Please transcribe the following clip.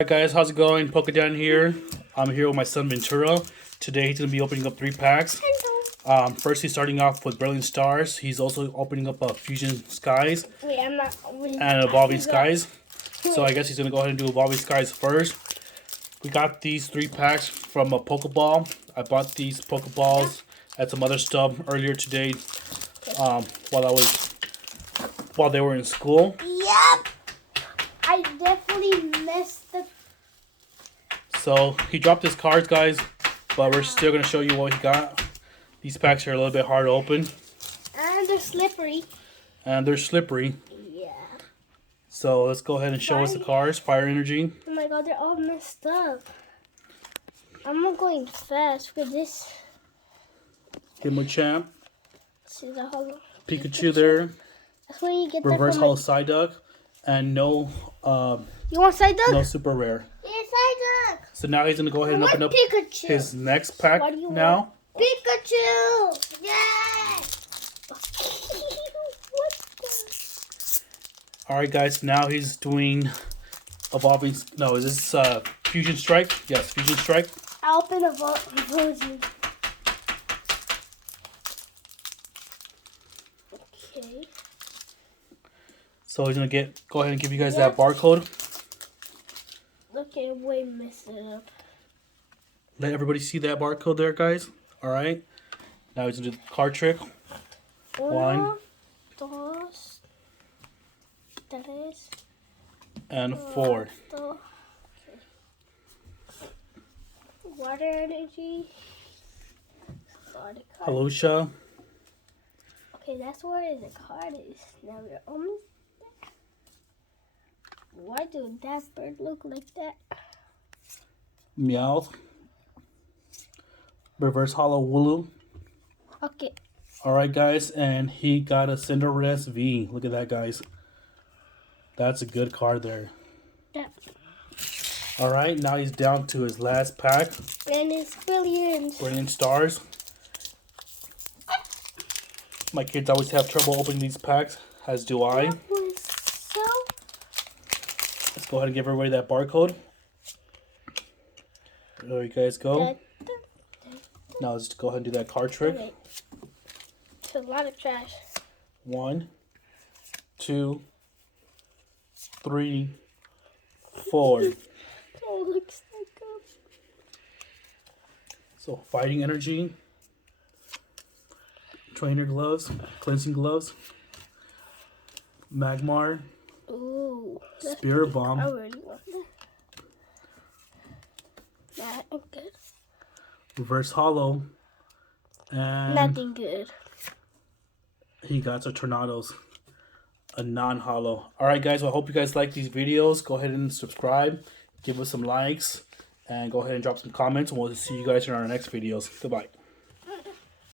Hi guys, how's it going? Polkadot here. I'm here with my son Ventura. Today he's going to be opening up 3 packs. First he's starting off with Brilliant Stars. He's also opening up Fusion Skies and Evolving Skies. So I guess he's going to go ahead and do Evolving Skies first. We got these 3 packs from a Pokeball. I bought these Pokeballs at some other stuff earlier today while they were in school. Yep. I definitely missed the... So he dropped his cards, guys, but we're still going to show you what he got. These packs are a little bit hard to open. And they're slippery. Yeah. So let's go ahead and show us the cards. Fire Energy. Oh my god, they're all messed up. I'm not going fast for this. Hitmonchan. See the hollow. Pikachu there. That's when you get Reverse Hollow Psyduck. And no You want Psyduck? no super rare. Yeah, Psyduck. So now he's going to go ahead and open up Pikachu. his next pack now. Pikachu! Yes! What the... Alright guys, now he's doing Evolving... No, is this Fusion Strike? Yes, Fusion Strike. I'll open a Evolution. Okay. So he's going to go ahead and give you guys that barcode. Okay, wait, mess it up. Let everybody see that barcode there, guys. Alright. Now he's going to do the card trick. 1, 2, 3, and 4. Okay. Water Energy. Halusha. Okay, that's where the card is. Now we're almost there. Why do that bird look like that? Meowth. Reverse Hollow Wooloo. Okay. Alright guys, and he got a Cinderace V. Look at that, guys. That's a good card there. Yeah. Alright, now he's down to his last pack. And it's brilliant. Brilliant Stars. My kids always have trouble opening these packs, as do I. That was so... Let's go ahead and give everybody that barcode. There you guys go. Now let's go ahead and do that card trick. Okay. It's a lot of trash. 1, 2, 3, 4. Oh, looks like So Fighting Energy, Trainer Gloves, Cleansing Gloves, Magmar, ooh. Spirit Bomb, I really want that. Not good. Reverse Hollow, and Nothing good. he got a Tornadoes, a non-hollow. Alright guys, well, I hope you guys like these videos. Go ahead and subscribe, give us some likes, and go ahead and drop some comments, and we'll see you guys in our next videos. Goodbye.